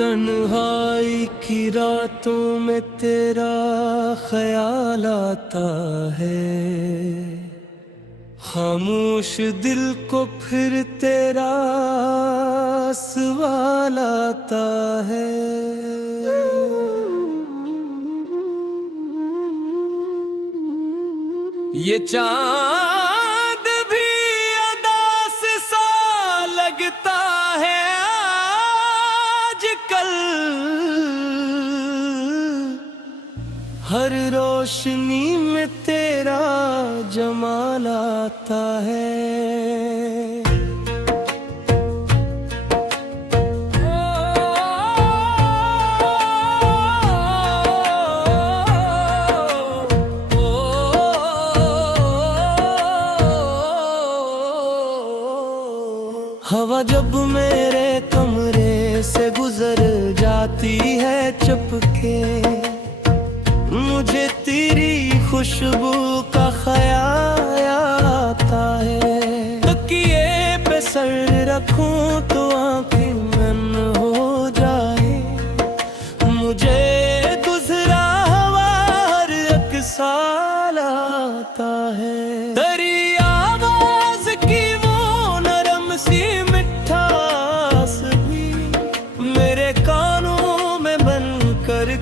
तन्हाई की रातों में तेरा ख्याल आता है, खामोश दिल को फिर तेरा सवाल आता है। ये चांद भी अदास सा लगता है आजकल, हर रोशनी में तेरा जमाल आता है। हवा जब मेरे कमरे से गुजर जाती है चुपके, मुझे तेरी खुशबू का ख्याल आता है। तकिए पे सर रखूं तो आंखें नम हो जाए, मुझे गुजरा हुआ हर एक साल आता है। तेरी आवाज की वो नरम सी मिठास भी मेरे कानों में बनकर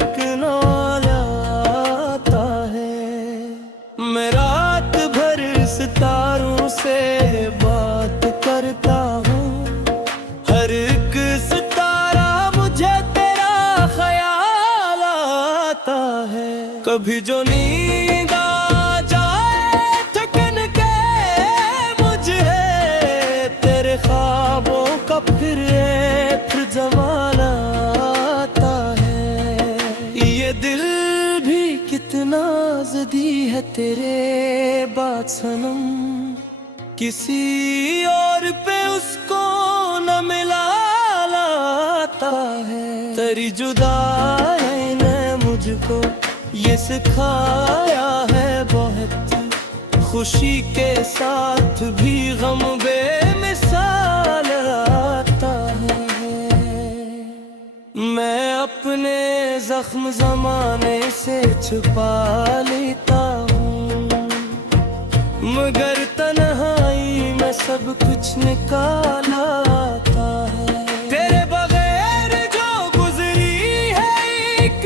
सितारों से बात करता हूँ, हर एक सितारा मुझे तेरा ख्याल आता है। कभी जो नींद आ जाए थकन के मुझे, तेरे ख्वाबों का फिर जवाल आता है। ये दिल भी कितना ज़दी है तेरे बात सनम, किसी और पे उसको न मिला लाता है। तेरी जुदाई ने मुझको ये सिखाया है बहुत, खुशी के साथ भी गम बेमिसाल आता है। मैं अपने जख्म ज़माने से छुपा लेता हूँ, मगर तन्हाई में सब कुछ निकाल आता है। तेरे बगैर जो गुजरी है एक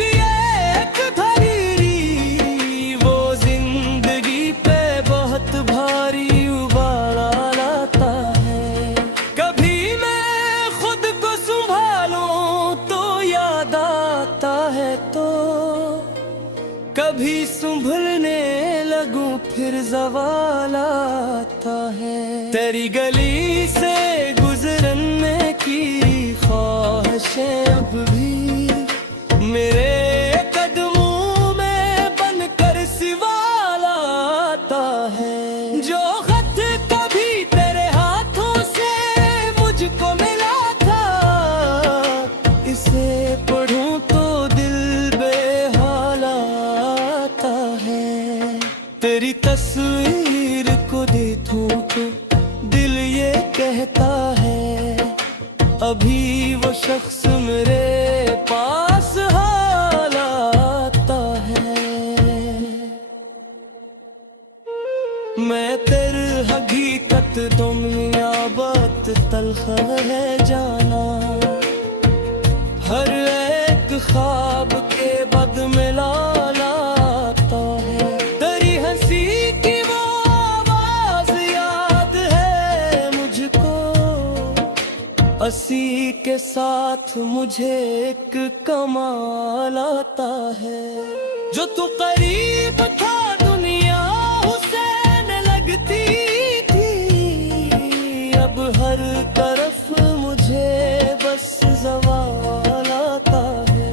धरी, वो जिंदगी पे बहुत भारी उबाल आता है। कभी मैं खुद को संभालूं तो याद आता है, तो कभी संभलने लगूं फिर ज़वाल आता है। तेरी गली से गुजरने की ख्वाहिशें अब भी मेरे कदमों में बनकर सवाल आता है। जो खत कभी तेरे हाथों से मुझको मिला था, इसे पढ़ूं तो दिल बेहाल आता है। तेरी तस्वीर को देखूं तो दिल ये कहता है, अभी वो शख्स मेरे पास हाल आता है। मैं तेरी हकीकत दुनिया बात तल्ख है जाना, हर एक ख्वाब के बाद मिला लाता है। तेरी हंसी की वो आवाज याद है मुझको, हंसी के साथ मुझे एक कमाल आता है। जो तू करीब था दुनिया हुसैन लगती थी, अब हर तरफ मुझे बस ज़वाल आता है।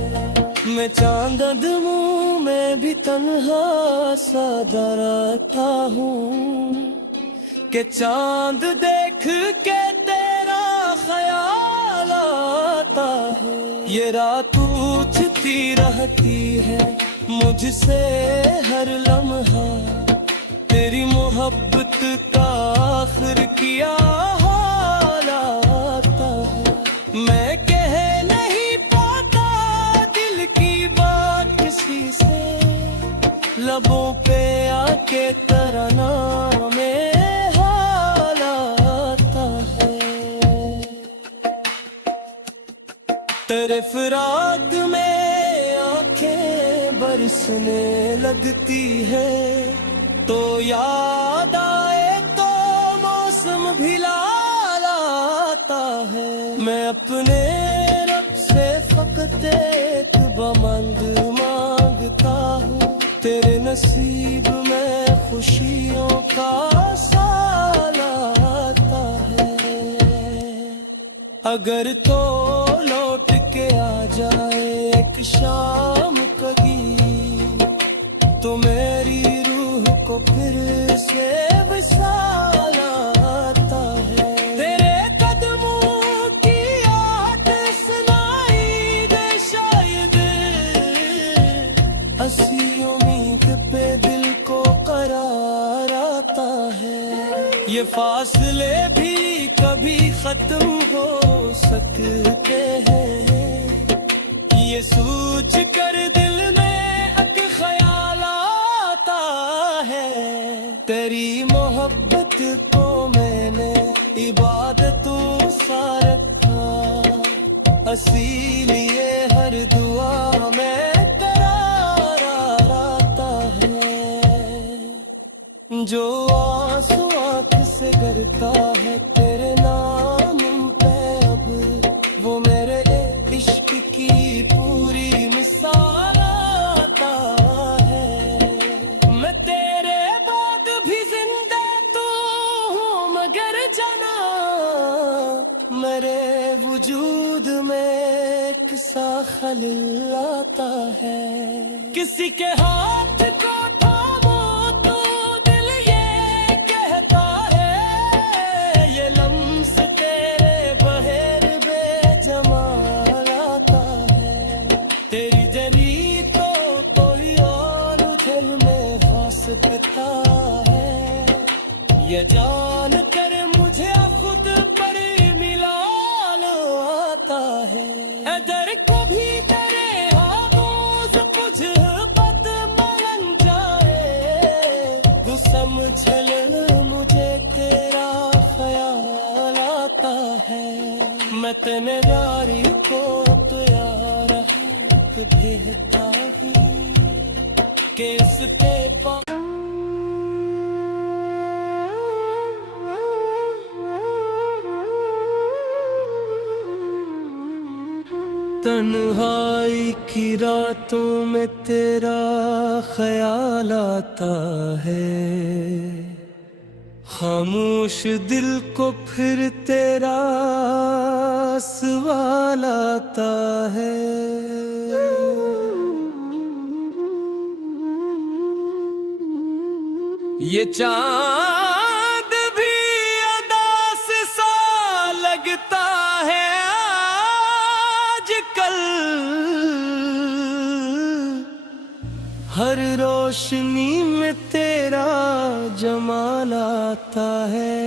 मैं चांद मुँह में भी तन्हा सा डरता हूँ, कि चांद देख के तेरा ख्याल आता है। ये रात पूछती रहती है मुझसे हर लम्हा, तेरी मोहब्बत का आखिर किया हाल आता है। मैं कह नहीं पा कदमों पे आके तराना में हाल आता है। तेरे फिराक में आंखें बरसने लगती है, तो याद आए तो मौसम भी लाल आता है। मैं अपने रब से फकत एक बमंद मांगता हूँ, तेरे नसीब में खुशियों का साल आता है। अगर तो लौट के आ जाए एक शाम कभी, तो मेरी रूह को फिर से विसाल आता है। तेरे कदमों की आहट सुनाई दे शायद, हंसी उम्मीद पे दिल को करार आता है। ये फासले भी कभी खत्म हो सकते हैं, ये सोच कर दिल में एक ख्याल आता है। तेरी मोहब्बत को मैंने इबादतों सा रखा, इसीलिए हर दुआ में करार आता है। जो आंसू आँख से गिरता है तेरे नाम पे अब, वो मेरे इश्क की पूरी मिसाल आता है। मैं तेरे बाद भी जिंदा तो हूँ, मगर जाना मेरे वजूद में एक सा खलल आता है। किसी के हाथ को थामो तो दिल ये कहता है, ये लम्स तेरे बहर बेजमाल आता है। तेरी जली तो कोई और उधर में हो सकता है, ये जान कर मुझे खुद पर मिलाल आता है। अगर कभी तेरे हाथों से कुछ बात मान जाए, तो समझ ले मुझे तेरा ख्याल आता है। मैं तेरे यारी को तो यार भेजता हूँ कि उसके पास तन्हाई की रातों में तेरा ख्याल आता है। खामोश दिल को फिर तेरा सवाल आता है। ये चांद भी अदास सा लगता है आजकल, हर रोशनी में तेरा जमाल आता है।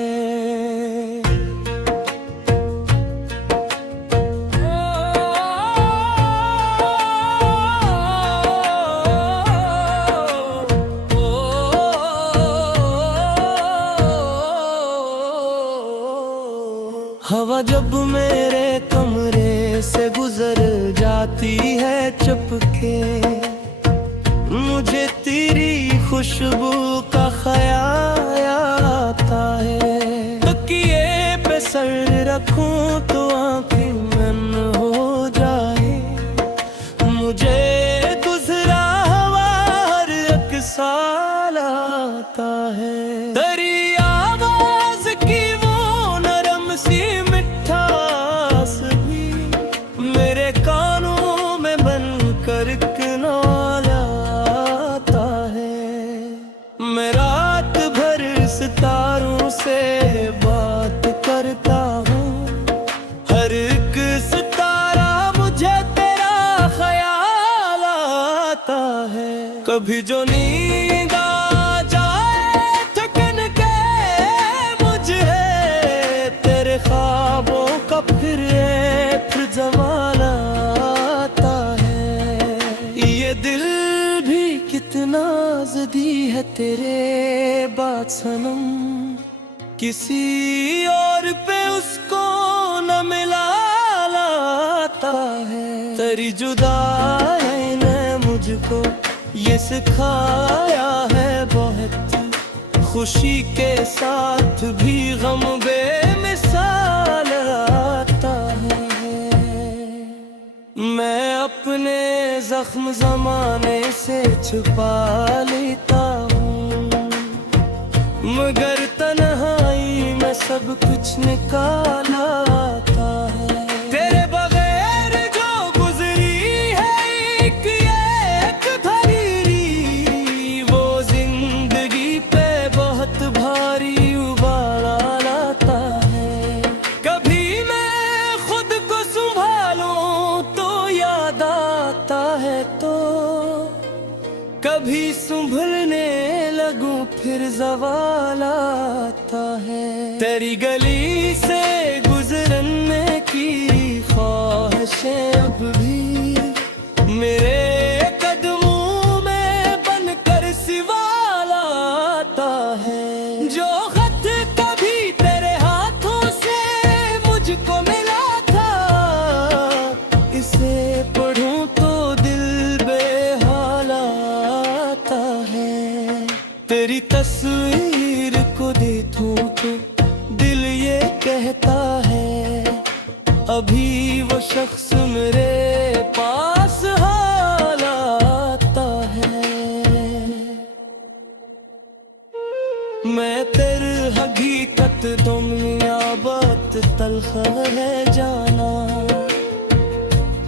हवा जब मेरे कमरे से गुजर जाती है चुपके, मुझे तेरी खुशबू का ख्याल आता है। तकिए पे सर रखूं तो आंखें मन हो जाए, मुझे गुजरा हुआ हर एक साल आता है। तेरी आवाज की वो नरम सी मिठास भी मेरे कानों में बन कर आता है। मैं रात भर सितारों से बात करता हूँ, हर एक सितारा मुझे तेरा ख्याल आता है। कभी जो नींद आ जाए थकन के मुझे, तेरे ख्वाबों का फिर जमाल आता है। ये दिल भी कितना ज़दी है तेरे बात सनम, किसी और पे उसको न मिला लाता है। तेरी जुदाई ने मुझको ये सिखाया है बहुत, खुशी के साथ भी गम बेमिसाल आता है। मैं अपने जख्म जमाने से छुपा लेता हूँ, मगर तन्हाई में सब कुछ निकाल आता है। तेरे बगैर जो गुजरी है एक धरीरी, वो जिंदगी पे बहुत भारी उबाला लाता है। कभी मैं खुद को संभालूं तो याद आता है, तो कभी संभलने लगूं फिर ज़वाल आता है। तेरी गली से गुजरने की ख्वाहिशें अब भी मेरे कदमों में बनकर सिवाल आता है। जो खत कभी तेरे हाथों से मुझको मिला था, इसे पढ़ूं तो दिल बेहाल आता है। तेरी तस्वीर को देखूं तो दिल ये कहता है, अभी वो शख्स मेरे पास हाल आता है। मैं तेरे हकीकत दुनिया बात तलख है जाना,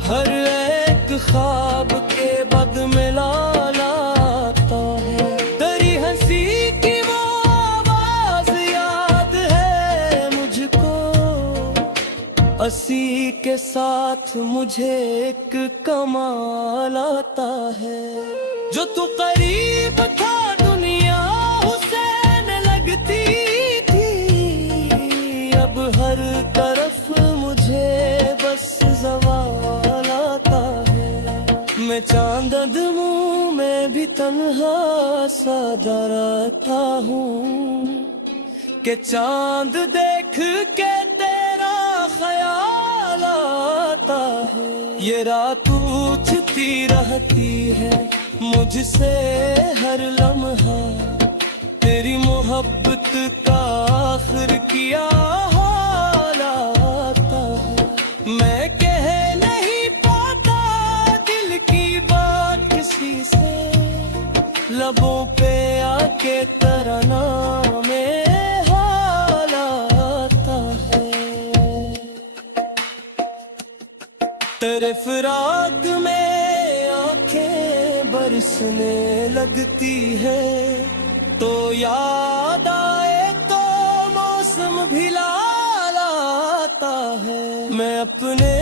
हर एक ख्वाब के बद मिला लाता है। तेरी हंसी की वो आवाज याद है मुझको, हंसी के साथ मुझे एक कमाल आता है। जो तू करीब था दुनिया हुसैन लगती थी, अब हर तरफ मुझे बस ज़वाल आता है। मैं चांद मुंह में भी तन्हा सा डरता हूँ कि चांद देख के तेरा ख्याल आता है। ये रात पूछती रहती है मुझसे हर लम्हा, तेरी मोहब्बत का आखिर किया हाल आता है। मैं कह नहीं पाता दिल की बात किसी से, लबों पे आके तराना में हाल आता है। तेरे फिराक में आंखें बरसने लगती है, तो याद आए तो मौसम भी लाल आता है। मैं अपने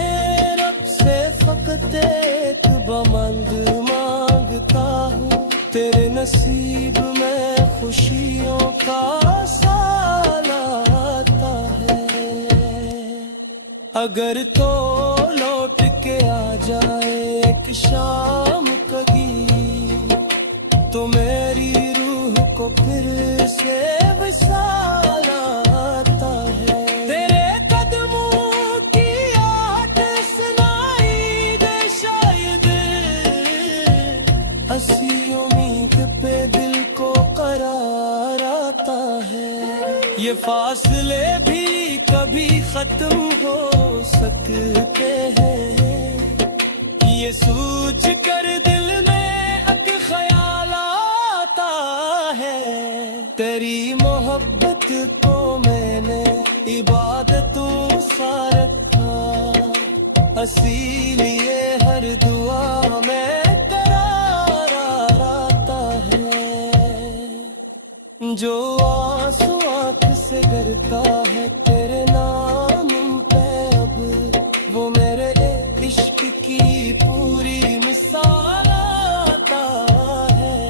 रब से फकत एक बमंद मांगता हूँ, तेरे नसीब में खुशियों का साल आता है। अगर तो लौट के आ जाए एक शाम कभी, तो मेरी रूह को फिर से विसाल आता है। तेरे कदमों की आहट सुनाई दे शायद, हंसी उम्मीद पे दिल को करार आता है। ये फासले भी कभी खत्म हो सकते हैं, ये सोच कर दिल में एक ख्याल आता है। तेरी मोहब्बत को मैंने इबादतों सा रखा, इसीलिए हर दुआ में करार आता है। जो आंसू आँख से गिरता है तेरे नाम पे, अब वो मेरे इश्क की पूरी मिसाल आता है।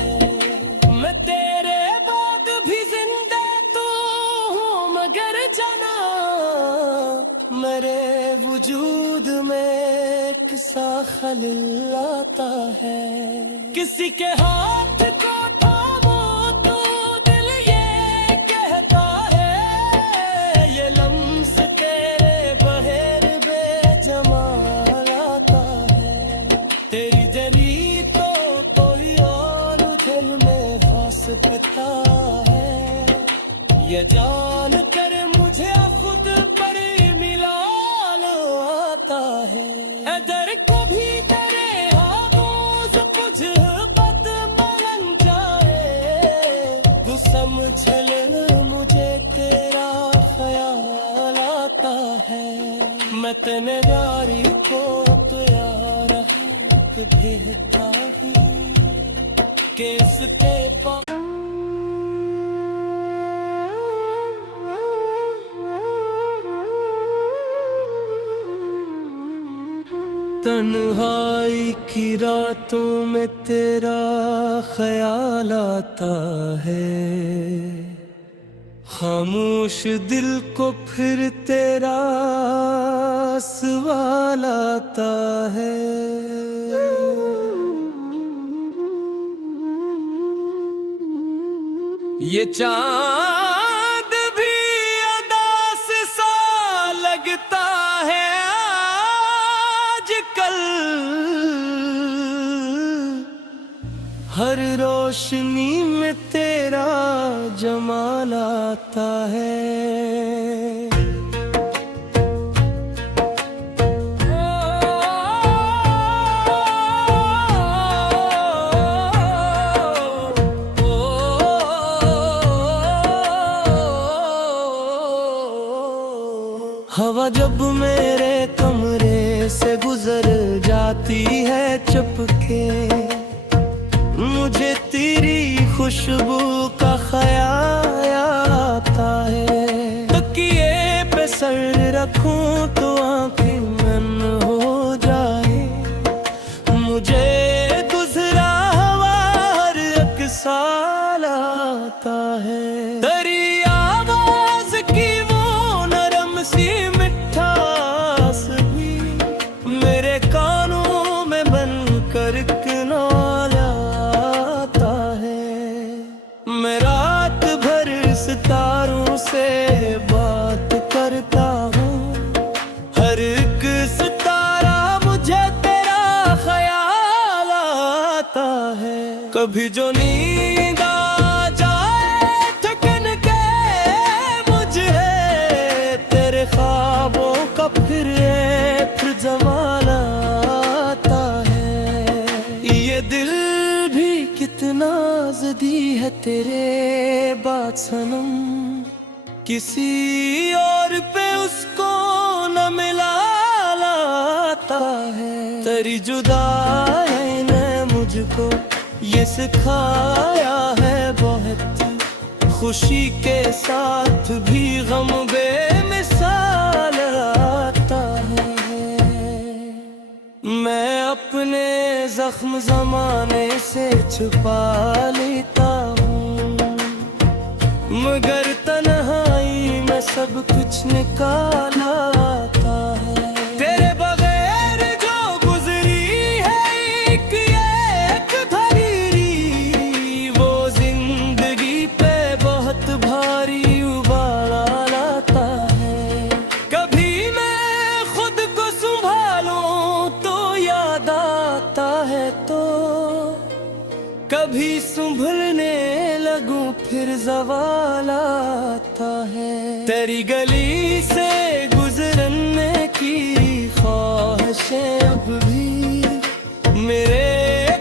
मैं तेरे बाद भी जिंदा तो हूँ, मगर जाना मेरे वजूद में एक सा खलिल आता है। किसी के हाथ को थामो कहता है, ये जान कर मुझे खुद पर मिला लो आता है। अगर कभी तेरे हाथों से कुछ बात मान जाए तो समझ ले मुझे तेरा ख्याल आता है। मैं तेरे यारी को तो यार भेजता हूँ किसके पास। तन्हाई की रातों में तेरा ख्याल आता है, खामोश दिल को फिर तेरा सवाल आता है। ये चांद भी उदास सा लगता है आजकल, हर रोशनी में तेरा जमाल आता है। हवा जब मेरे कमरे से गुजर जाती है चुपके, मुझे तेरी खुशबू का ख्याल आता है। तकिए पे सर रखूं तो आंखें मन हो जाए, मुझे गुजरा हुआ हर एक साल आता है। तेरी आवाज की वो नरम सी मिठास भी मेरे कानों में बन कर सितारों से बात करता हूँ, हर एक सितारा मुझे तेरा ख्याल आता है। कभी जो नींद आ जाए थकन के मुझे, तेरे ख्वाबों का फिर जमाल आता है। ये दिल भी कितना ज़दी है तेरे बात सनम, किसी और पे उसको न मिला लाता है। तेरी जुदाई ने मुझको ये सिखाया है बहुत, खुशी के साथ भी गम बेमिसाल आता है। मैं अपने जख्म ज़माने से छुपा लेता हूँ, मगर तन्हाई में सब कुछ निकाल आता है। तेरे बगैर जो गुजरी है एक धरीरी, वो जिंदगी पे बहुत भारी उबाल आता है। कभी मैं खुद को संभालूं तो याद आता है, तो कभी संभलने लगूं फिर ज़वाल आता है। तेरी गली से गुजरने की ख्वाहिशें अब भी मेरे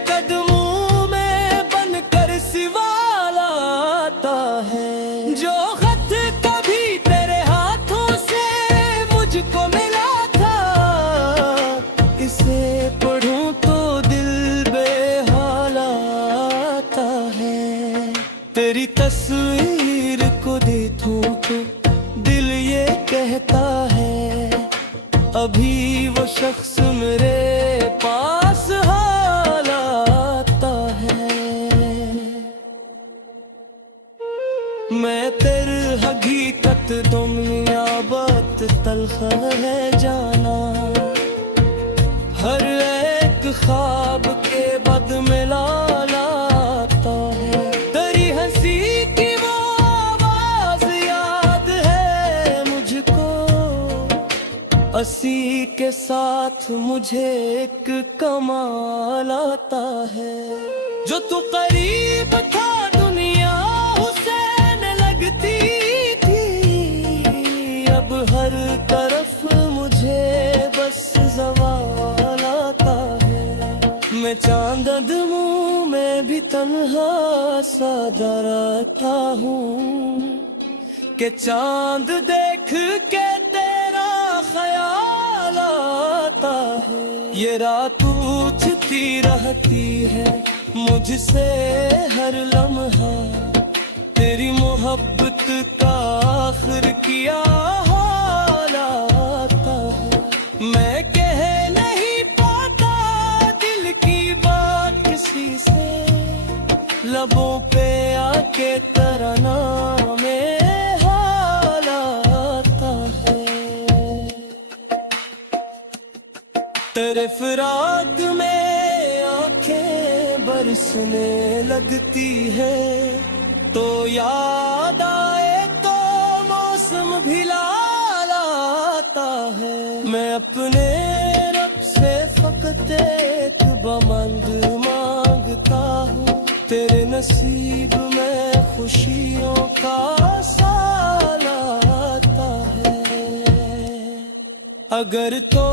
कदमों में बनकर सवाल आता है। जो खत कभी तेरे हाथों से मुझको मिला था, इसे पढ़ूं तो दिल बेहाल आता है। तेरी तस्वीर को देखूं तो दिल ये कहता है, अभी वो शख्स मेरे पास हाल आता है। मैं तेरे हकीकत दुनिया बात तलख है जाना, हर एक ख्वाब के बद में लाल आता है। तेरी हंसी की वो आवाज याद है मुझको, हंसी के साथ मुझे एक कमाल आता है। जो तू करीब था दुनिया तन्हा सा डरता हूँ कि चांद देख के तेरा ख्याल आता है। ये रात पूछती रहती है मुझसे हर लम्हा, तेरी मोहब्बत का आखिर किया हाल आता है। मैं कह नहीं पाता दिल की बात किसी से, लबों पे आके तराना में हाल आता है। तेरे फिराक में आंखें बरसने लगती है, तो याद आए तो मौसम भी लाल आता है। मैं अपने रब से फकत एक बमंद मांगता हूँ, तेरे नसीब में खुशियों का साल आता है। अगर तो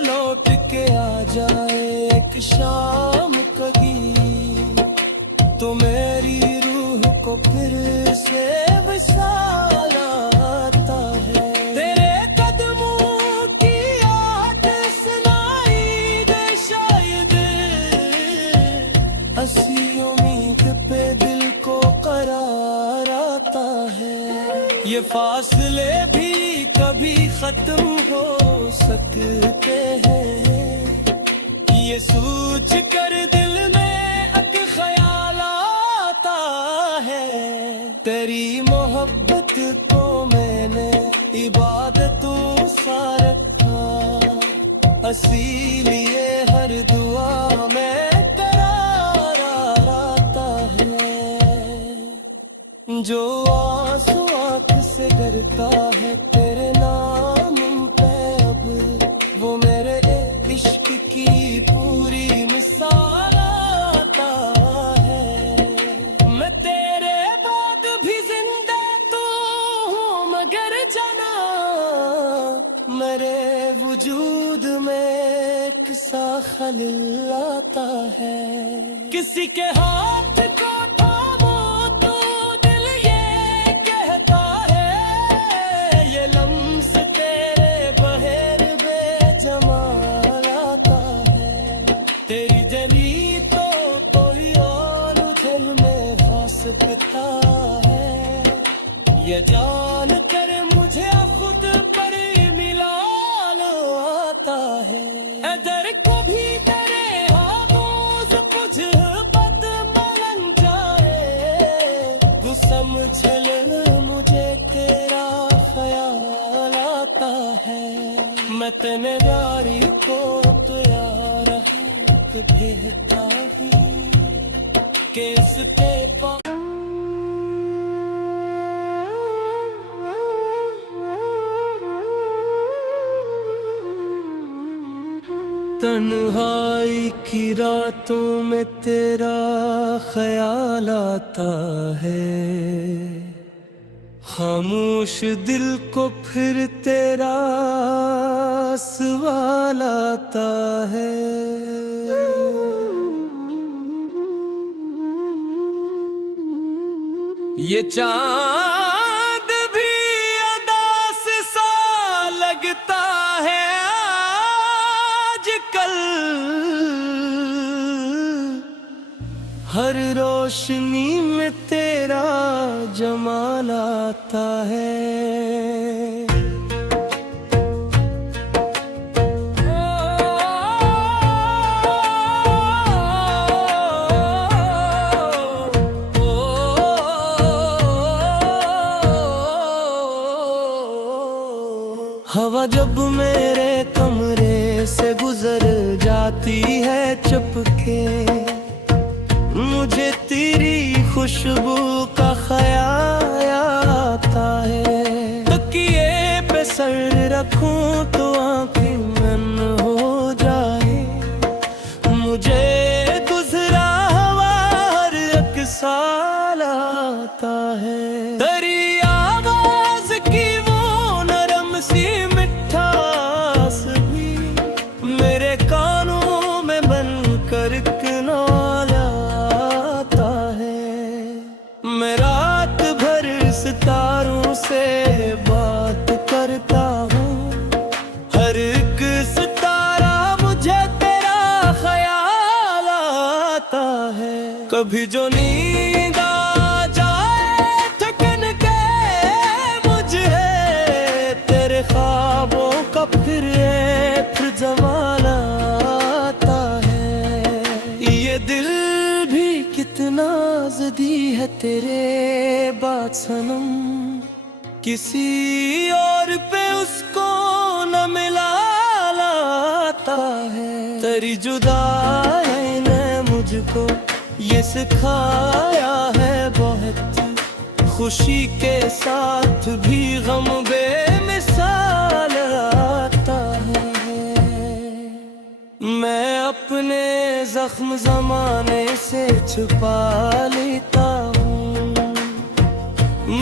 लौट के आ जाए एक शाम कभी, तो मेरी रूह को फिर से विशाल आता है। तेरे कदमों की आहट सुनाई दे शायद, हंसी उम्मीद पे दिल को करार आता है। ये फासले भी कभी खत्म हो सकते हैं, ये सोच कर दिल में एक ख्याल आता है। तेरी मोहब्बत को मैंने इबादतों सा रखा, इसीलिए हर दुआ में करार आता है। जो आंसू आँख से गिरता है तेरे नाम पे अब, वो मेरे इश्क की पूरी मिसाल आता है। मैं तेरे बाद भी जिंदा तो हूँ, मगर जाना मेरे वजूद में किसा खलिल आता है। किसी के हाथ को थामो तो दिल ये कहता है, ये लम्स तेरे बहर बेजमाल आता है। तेरी जली तो कोई और दिल में हो सकता है, ये जान कर मुझे खुद पर मिलाल आता है। अगर कभी तेरे हाथों से कुछ बात मान जाए, तो समझ ले मुझे तेरा ख्याल आता है। मैं तेरे यारी को तो यार भेजता हूँ कि इस पे तन्हाई की रातों में तेरा ख्याल आता है। खामोश दिल को फिर तेरा सवाल आता है। ये चांद भी अदास सा लगता है आजकल, हर रोशनी में तेरा जमाल आता है। हवा जब मेरे कमरे से गुजर जाती है चुपके, मुझे तेरी खुशबू का ख्याल आता है। तकिए पे सर रखूं तो आंखें मन हो जाए, मुझे गुजरा हवा हर एक साल आता है। तेरी आवाज की वो नरम सी मिठास भी मेरे कानों में बन कर एक नाल आता कभी जो नींद आ जाए थकन के मुझे, तेरे ख्वाबों का फिर जवाल आता है। ये दिल भी कितना ज़िद्दी है तेरे बात सनम, किसी और पे उसको न मिला लाता है। तेरी जुदाई ने मुझको ये सिखाया है बहुत, खुशी के साथ भी गम बेमिसाल आता है। मैं अपने जख्म ज़माने से छुपा लेता हूँ,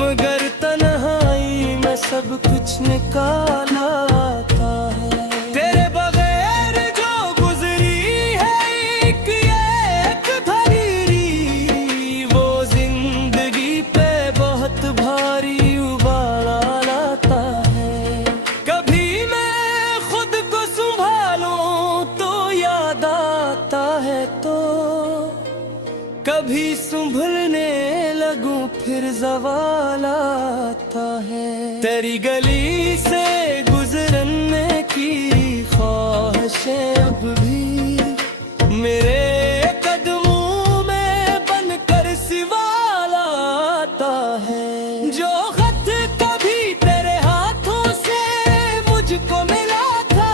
मगर तन्हाई में सब कुछ निकाल आता है। तेरे बगैर जो गुजरी है एक धीरी, वो जिंदगी पे बहुत भारी उबाला लाता है। कभी मैं खुद को संभालूं तो याद आता है, तो कभी संभलने लगूं फिर ज़वाल आता है। तेरी गली से गुजरने की ख्वाहिशें अब भी मेरे कदमों में बनकर सवाल आता है। जो खत कभी तेरे हाथों से मुझको मिला था,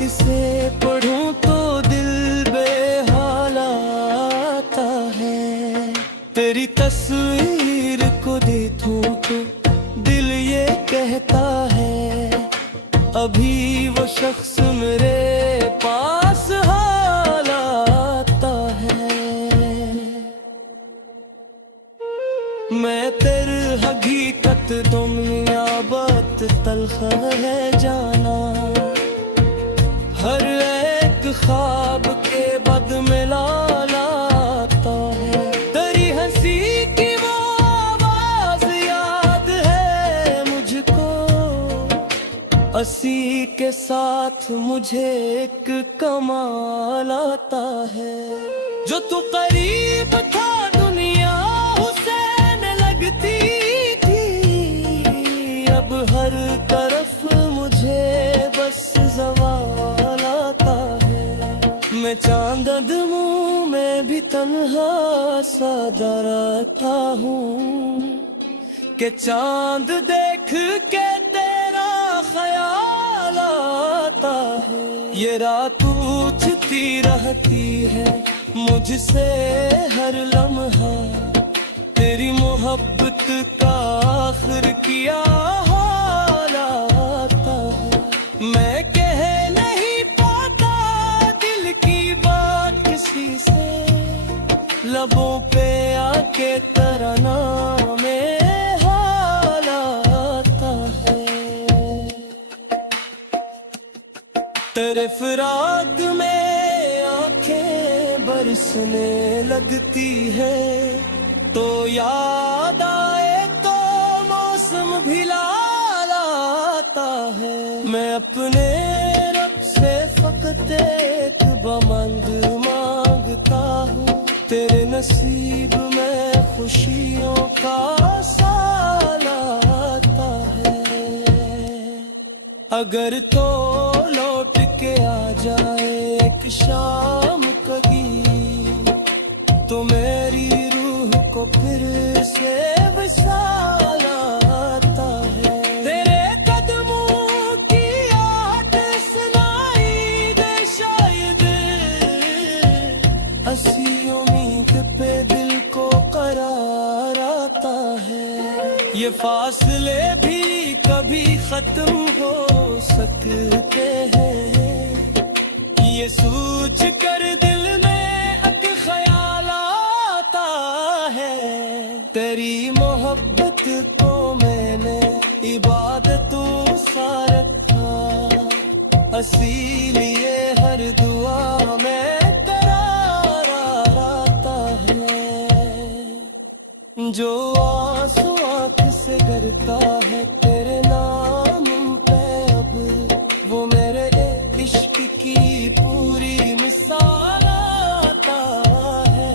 इसे पढ़ूं तो दिल बेहाल आता है। तेरी तस्वीर को देखूं तो दिल ये कहता है, अभी वो शख्स मेरे पास हाल आता है। मैं तेरी हकीकत दुनिया बात तलख है जाना, हर एक ख्वाब के बद मिला लाता है। तेरी हंसी की वो आवाज याद है मुझको, हंसी के साथ मुझे एक कमाल आता है। जो तू करीब था दुनिया हुसैन लगती थी, अब हर तरफ मुझे बस ज़वाल आता है। मैं चांद मुँह में भी तन्हा सा डरता हूँ, कि चांद देख के तेरा ख्याल आता है। ये रात पूछती रहती है मुझसे हर लम्हा, तेरी मोहब्बत का आखिर किया हाल आता है। मैं कह नहीं पाता दिल की बात किसी से, लबों पे आके तराना में हाल आता है। तेरे फिराक में आंखें बरसने लगती है, तो याद आए तो मौसम भी लाल आता है। मैं अपने रब से फकत एक बमंद मांगता हूँ, तेरे नसीब में खुशियों का साल आता है। अगर तो लौट के आ जाए एक शाम कभी, तो मेरी रूह को फिर से विशाल आता है। तेरे कदमों की आहट सुनाई दे शायद, ऐसी उम्मीद पे दिल को करार आता है। ये फासले भी कभी खत्म हो सकते हैं, ये सोच कर दिल में एक ख्याल आता है। तेरी मोहब्बत को मैंने इबादतों सा रखा, इसीलिए हर दुआ में करार आता है। जो आंसू आँख से गिरता है तेरे नाम पे, अब वो मेरे इश्क की पूरी मिसाल आता है।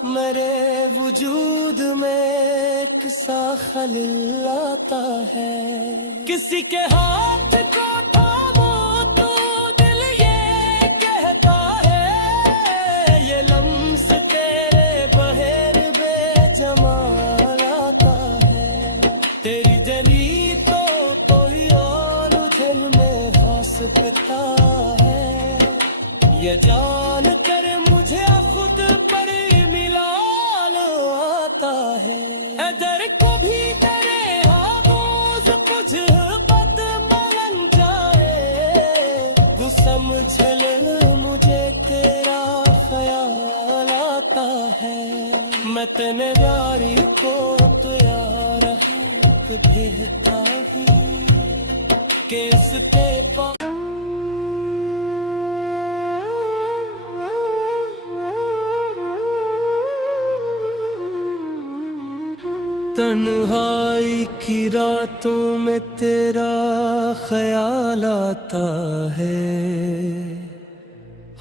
मेरे वजूद में एक सा खलिल आता है। किसी के हाथ को थामो तो दिल ये कहता है, ये लम्स तेरे बहेर बेजमाल आता है। तेरी जली तो कोई और दिल में खास बिता है, ये जान कर मुझे खुद पर मिलाल आता है। इधर कभी तेरे हाथों से कुछ बात मान जाए, तू समझ ले मुझे तेरा ख्याल आता है। मैं तेरे यारी को तो यार भेजता हूँ कि इसके पास तन्हाई की रातों में तेरा ख्याल आता है।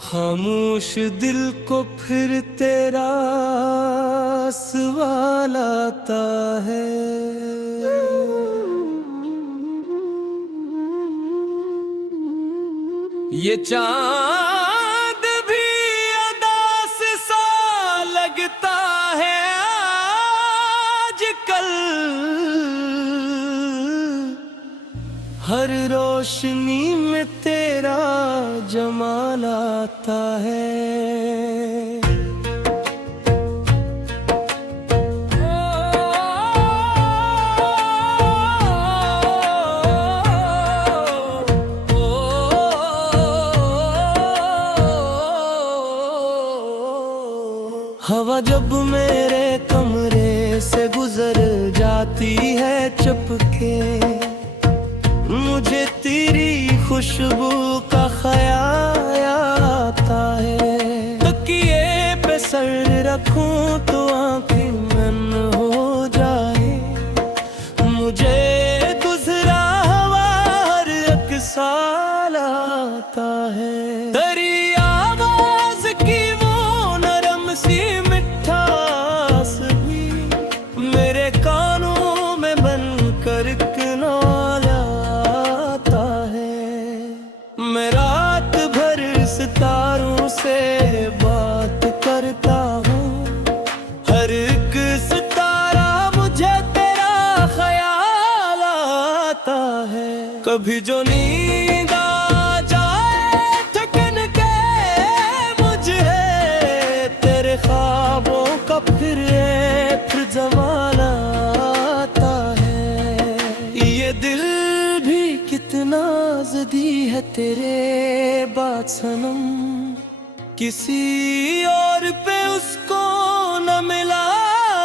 खामोश दिल को फिर तेरा सवाल आता है। ये चांद भी अदास सा लगता है आजकल, हर रोशनी में तेरा जमाल आता है। हवा जब मेरे कमरे से गुजर जाती है चुपके, मुझे तेरी खुशबू का ख्याल आता है। तकिए पे सर रखूं तो आँखें मन हो जाए, मुझे गुजरा हवा हर एक साल आता है। तेरी आवाज की वो नरम सी मिठास भी मेरे कानों में बन कर सितारों से बात करता हूँ, हर एक सितारा मुझे तेरा ख्याल आता है। कभी जो नींद आ जाए थकन के मुझे, तेरे ख्वाबों का फिर जमाल आता है। ये दिल भी कितना ज़दी है तेरे बात सनम, किसी और पे उसको न मिला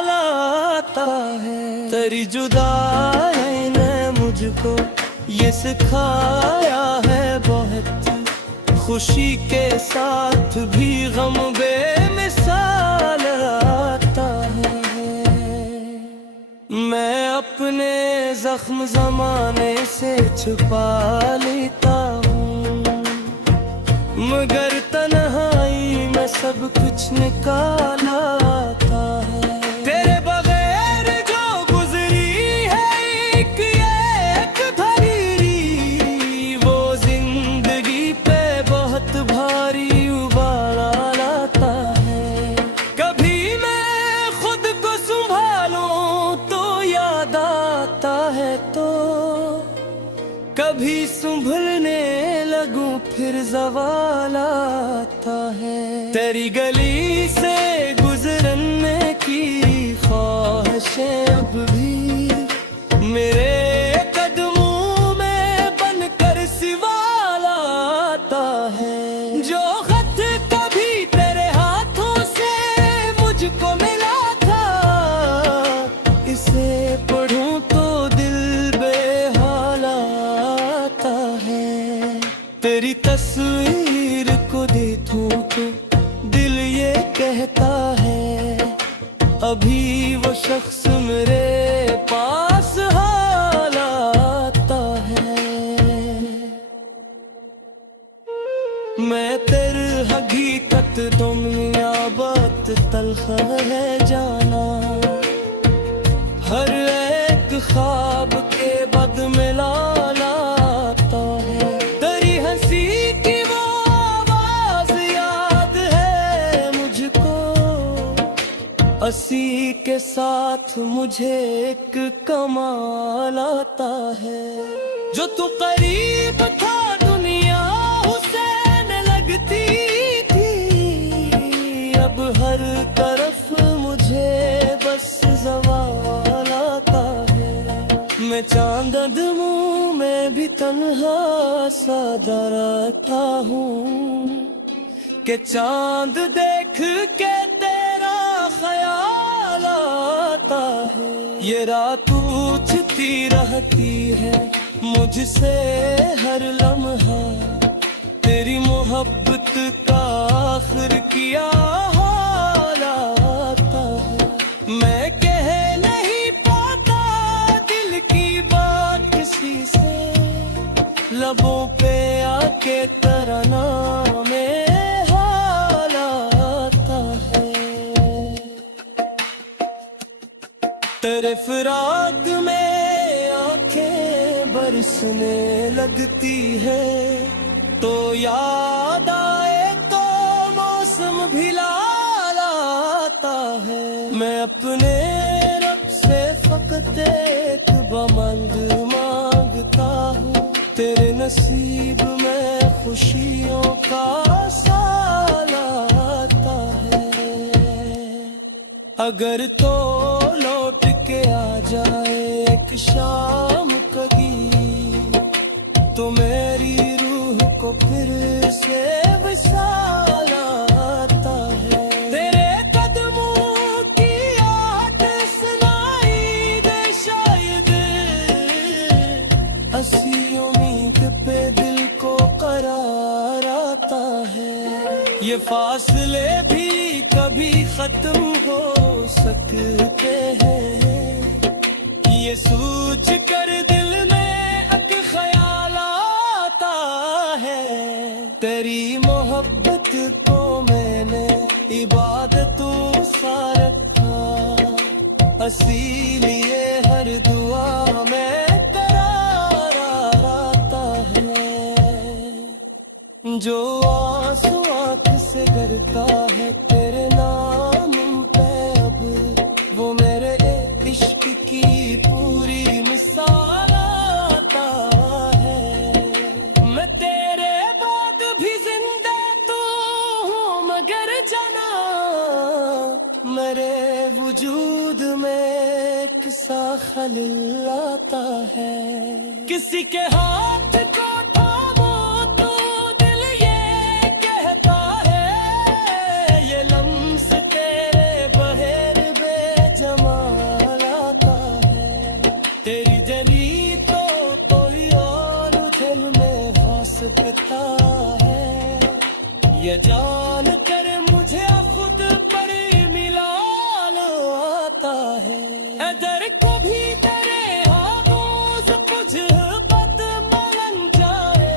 लाता है। तेरी जुदाई ने मुझको ये सिखाया है बहुत, खुशी के साथ भी गम बेमिसाल आता है। मैं अपने जख्म ज़माने से छुपा लेता हूँ, मगर तन्हाई में सब कुछ निकाल आता है। तेरे बगैर जो गुजरी है एक धरीरी, वो जिंदगी पे बहुत भारी उबाल आता है। कभी मैं खुद को संभालूं तो याद आता है, तो कभी संभलने लगूं फिर ज़वाल आता है। तेरी गली से गुजरने की ख्वाहिशें अब भी मेरे कदमों में बनकर सवाल आता है। जो खत कभी तेरे हाथों से मुझको मिला था, इसे पढ़ूं तो दिल बेहाल आता है। तेरी तस्वीर को देखूं तो दिल ये कहता है, अभी वो शख्स मेरे पास हाल आता है। मैं तेरी हकीकत दुनिया बात तलख है जाना। हर एक ख्वाब के बद में लाता है, तेरी हंसी की वो आवाज याद है मुझको। हंसी के साथ मुझे एक कमाल आता है। जो तू करीब था दुनिया हुसैन लगती थी, अब हर तरफ मुझे बस ज़वाल आता है। मैं चांद मुँह में भी तन्हा सा डरता हूँ कि चांद देख के तेरा ख्याल आता है। ये रात पूछती रहती है मुझसे हर लम्हा, तेरी मोहब्बत का आखिर किया हाल आता है। मैं कह नहीं पाता दिल की बात किसी से, लबों पे आके तराना में हाल आता है। तेरे फिराक में आंखें बरसने लगती है, तो याद आए तो मौसम भी लाल आता है। मैं अपने रब से फकत एक बमंद मांगता हूँ, तेरे नसीब में खुशियों का साल आता है। अगर तो लौट के आ जाए एक शाम कभी, तो मेरी रूह को फिर से विसाल आता है। तेरे कदमों की आहट सुनाई दे शायद, हंसी उम्मीद पे दिल को करार आता है। ये फासले भी कभी खत्म हो सकते हैं, ये सोच कर दिल में एक ख्याल आता है। तेरी मोहब्बत को मैंने इबादतों सा रखा, इसीलिए हर दुआ में करार आता है। जो आंसू आँख से गिरता है तेरे नाम पे अब, वो मेरे इश्क की पूरी मिसाल आता है। मैं तेरे बाद भी जिंदा तो हूँ मगर जाना, मेरे वजूद में एक सा खलिल आता है। किसी के हाथ को थामो तो दिल ये कहता है, ये लम्स तेरे बहेर बेजमाल आता है। तेरी जली तो कोई और दिल में हो सकता है, ये जान कर मुझे खुद पर मिलाल आता है। अगर कभी तेरे हाथों से कुछ बात मान जाए,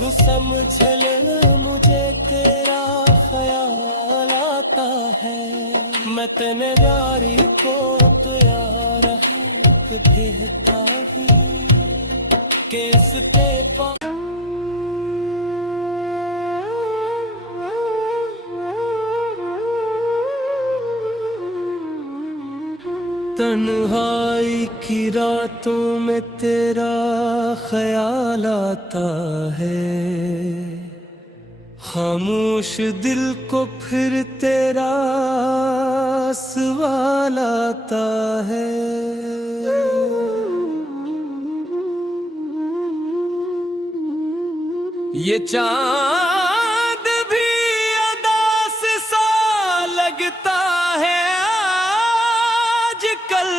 वो समझ ले मुझे तेरा ख्याल आता है। मैं तेरे यारी को तो यार है कहता हूँ कि इसके पास तन्हाई की रातों में तेरा ख्याल आता है। खामोश दिल को फिर तेरा सवाल आता है। ये चांद भी अदास सा लगता है आजकल,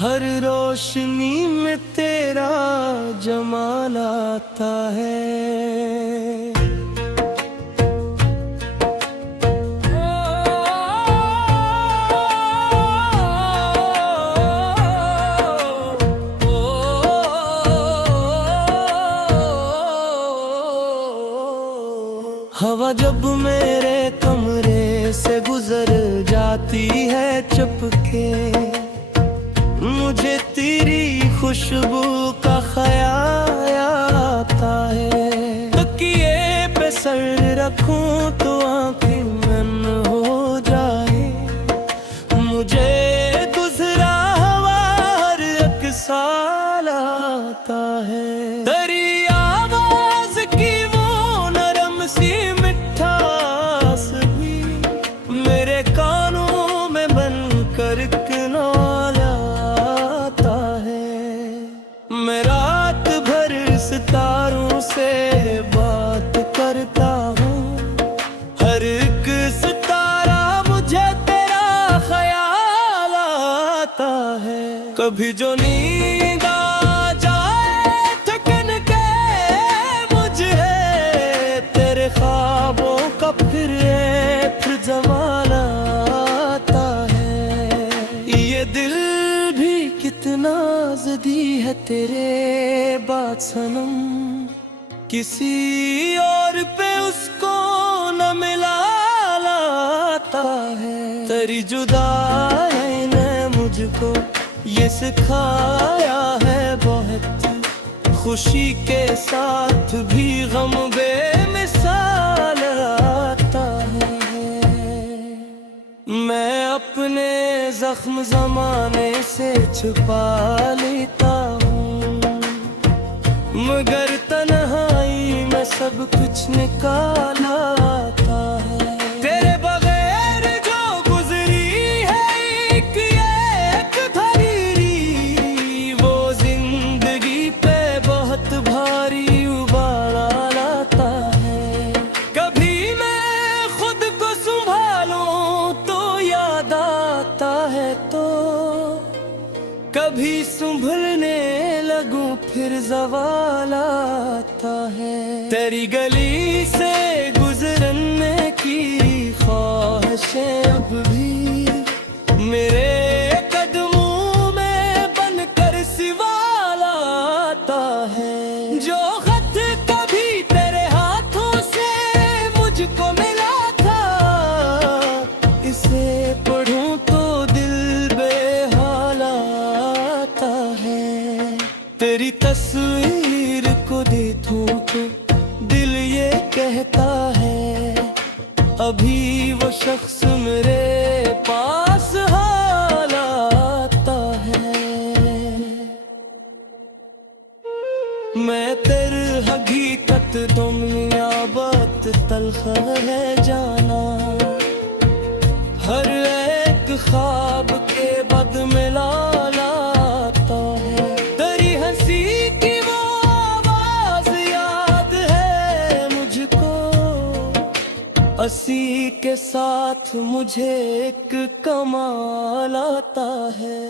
हर रोशनी में तेरा जमाल आता है। हवा जब मेरे कमरे से गुजर जाती है चुपके, मुझे तेरी खुशबू का ख्याल आता है। तकिए पे सर रखूं तो आंखें नम हो जाए, मुझे गुजरा हवा हर एक साल आता है। तेरी आवाज की वो नरम सी मिठास भी मेरे कानों में बनकर एक नाल आता है। मैं रात भर सितारों से बात करता हूँ, हर एक सितारा मुझे तेरा ख्याल आता है। कभी जो नींद आ जाए थकन के मुझे, तेरे ख्वाबों का फिर जमाल आता है। ये दिल भी कितना ज़िद्दी है तेरे बात सनम, किसी और पे उसको न मिला लाता है। तेरी जुदाई ने मुझको ये सिखाया है बहुत, खुशी के साथ भी गम बेमिसाल आता है। मैं अपने जख्म ज़माने से छुपा लेता हूँ, मगर तन्हाई में सब कुछ निकाल आता है। तेरे बगैर जो गुजरी है एक धरीरी, वो जिंदगी पे बहुत भारी उबाल आता है। कभी मैं खुद को संभालूं तो याद आता है, तो कभी संभलने लगूं फिर ज़वाल आता है। तेरी गली से गुजरने की ख्वाहिशें अब भी मेरे कदमों में बनकर सवाल आता है। जो खत कभी तेरे हाथों से मुझको मिला था, इसे पढ़ूं तो दिल बेहाल आता है। तेरी तस्वीर को देखूं तो दिल ये कहता है, अभी वो शख्स मेरे पास हाल आता है। मैं तेरी हकीकत दुनिया बात तल्ख है जाना, हर एक ख्वाब के बद मिला लाता है। तेरी हंसी की वो आवाज याद है मुझको, हंसी के साथ मुझे एक कमाल आता है।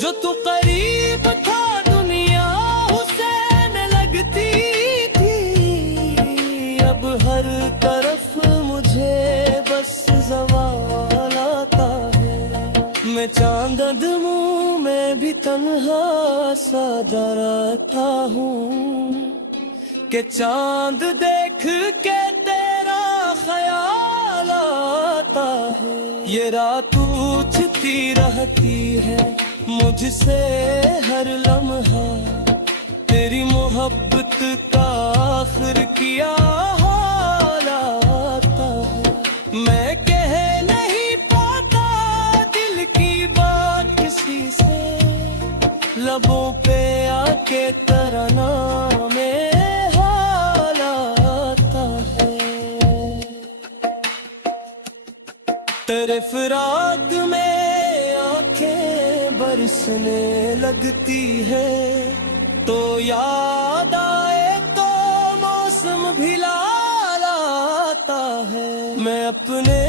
जो तू करीब था दुनिया हुसैन लगती थी, अब हर तरफ मुझे बस ज़वाल आता है। मैं चांद मुँह में भी तन्हा सा डरता हूँ, कि चांद देख के तेरा ख्याल आता है। ये रात पूछती रहती है मुझसे हर लम्हा, तेरी मोहब्बत का आखिर किया हाल आता है। मैं कह नहीं पाता दिल की बात किसी से, लबों पे आके तराना में हाल आता है। तेरे फिराक में आंखें बरसने लगती है, तो याद आए तो मौसम भी लाल आता है। मैं अपने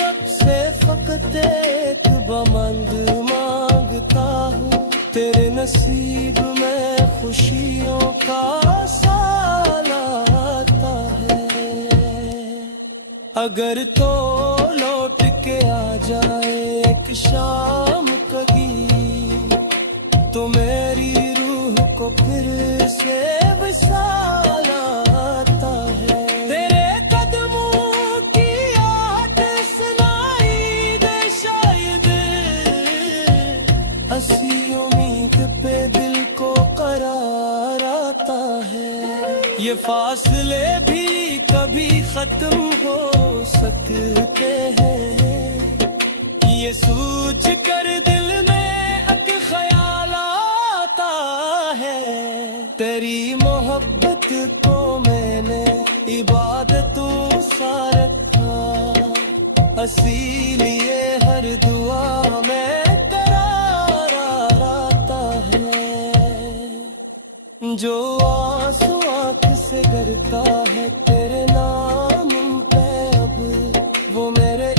रब से फकत एक बमंद मांगता हूँ, तेरे नसीब में खुशियों का साल आता है। अगर तो लौट के आ जाए एक शाम कभी, तो मेरी रूह को फिर से विशाल आता है। तेरे कदम है। ये फासले भी कभी खत्म हो सकते हैं, ये सोच कर दिल में एक ख्याल आता है। तेरी मोहब्बत को मैंने इबादतों सा रखा, इसीलिए हर दुआ में करार आता है। जो आंसू आँख से गिरता है तेरे नाम पे अब, वो मेरे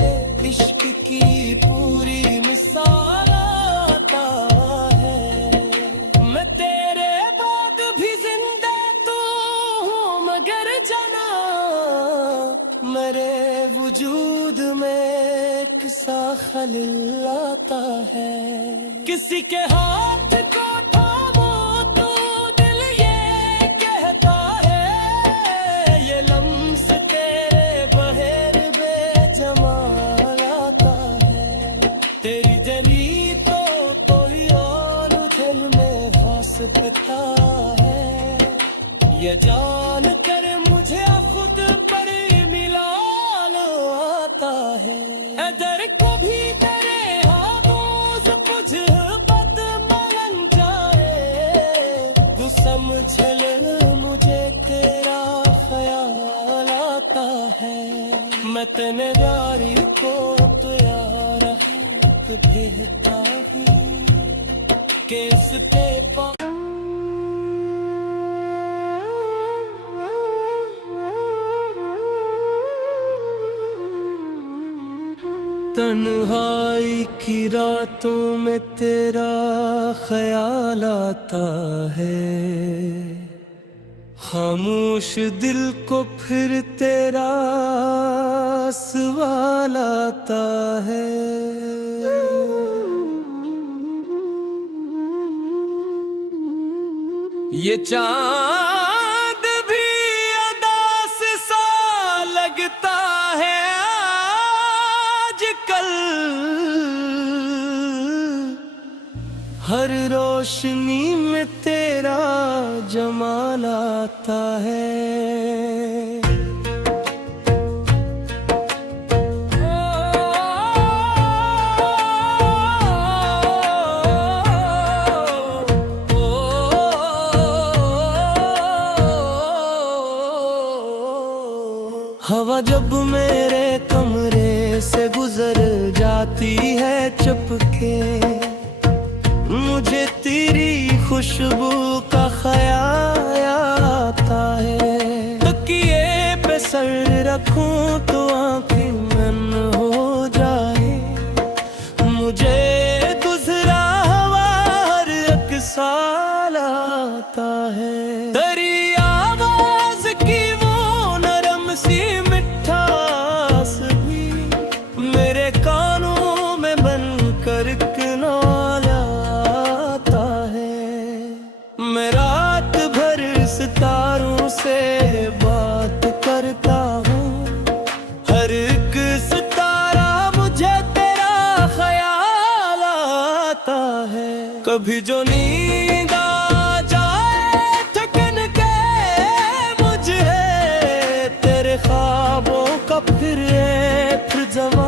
इश्क की पूरी मिसाल आता है। मैं तेरे बाद भी जिंदा तो हूँ, मगर जाना मेरे वजूद में एक सा खलिल आता है। किसी के हाथ को थामो तो दिल ये कहता है, ये लम्स तेरे बहर बेजमाल आता है। तेरी जली तो कोई और दिल में वास्ता है, ये जान कर मुझे खुद पर मिलाल आता है। अदर को भी तेरे हाथों से कुछ बद मांग जाए, तू समझ ले मुझे तेरा ख्याल आता है। मैं तेरे यारी को तो यार तो भेजता हूँ, केस ते पा तन्हाई की रातों में तेरा ख्याल आता है, खामोश दिल को फिर तेरा सवाल आता है। ये चांद भी अदास सा लगता है आजकल, हर रोशनी में तेरा जमाल आता है। हवा जब मेरे कमरे से गुजर जाती है चुपके, मुझे तेरी खुशबू का ख्याल आता है। तकिए पे सर रखूं तो आंखें नम हो जाए, मुझे गुजरा हुआ हर एक साल आता है। तेरी आवाज की वो नरम सी मिठास भी मेरे कानों में बनकर सितारों से बात करता हूँ, हर एक सितारा मुझे तेरा ख्याल आता है। कभी जो नींद आ जाए थकन के मुझे, तेरे ख्वाबों का फिर जमा